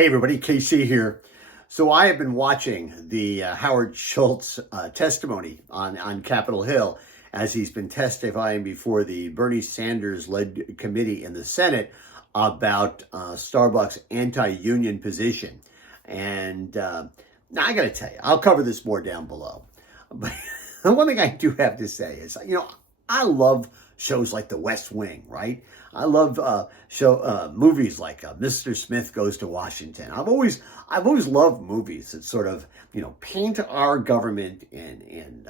Hey everybody, KC here. So I have been watching the Howard Schultz testimony on Capitol Hill as he's been testifying before the Bernie Sanders-led committee in the Senate about Starbucks' anti-union position. And now I got to tell you, I'll cover this more down below. But the one thing I do have to say is, I love shows like The West Wing, right? I love movies like Mr. Smith Goes to Washington. I've always loved movies that sort of paint our government in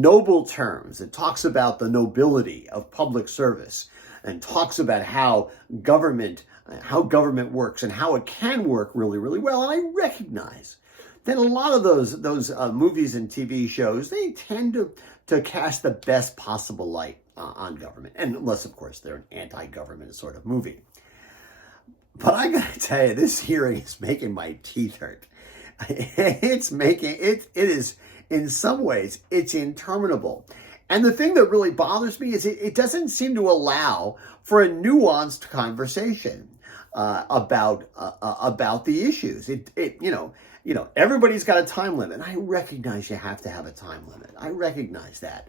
noble terms. It talks about the nobility of public service and talks about how government works and how it can work really, really well. And I recognize that a lot of those movies and TV shows, they tend to cast the best possible light on government, and unless, of course, they're an anti-government sort of movie. But I gotta tell you, this hearing is making my teeth hurt. It is, in some ways, it's interminable. And the thing that really bothers me is it doesn't seem to allow for a nuanced conversation about the issues. Everybody's got a time limit. And I recognize you have to have a time limit. I recognize that.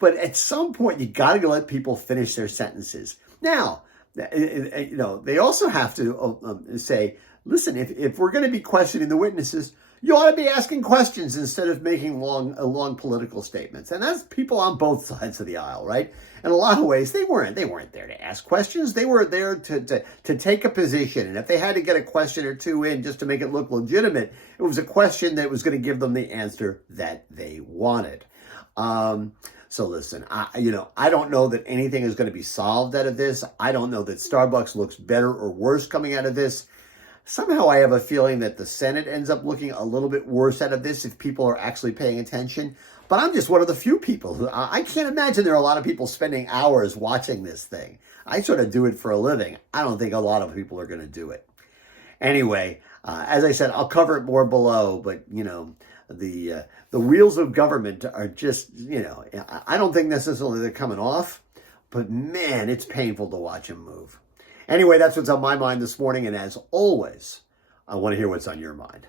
But at some point, you got to let people finish their sentences. Now, they also have to say, listen, if we're going to be questioning the witnesses, you ought to be asking questions instead of making long political statements. And that's people on both sides of the aisle, right? In a lot of ways, they weren't there to ask questions. They were there to take a position. And if they had to get a question or two in just to make it look legitimate, it was a question that was going to give them the answer that they wanted. So listen, I don't know that anything is going to be solved out of this. I don't know that Starbucks looks better or worse coming out of this. Somehow I have a feeling that the Senate ends up looking a little bit worse out of this if people are actually paying attention. But I'm just one of the few people who, I can't imagine there are a lot of people spending hours watching this thing. I sort of do it for a living. I don't think a lot of people are going to do it. Anyway, as I said, I'll cover it more below, but the wheels of government are just, I don't think necessarily they're coming off, but man, it's painful to watch them move. Anyway, that's what's on my mind this morning. And as always, I want to hear what's on your mind.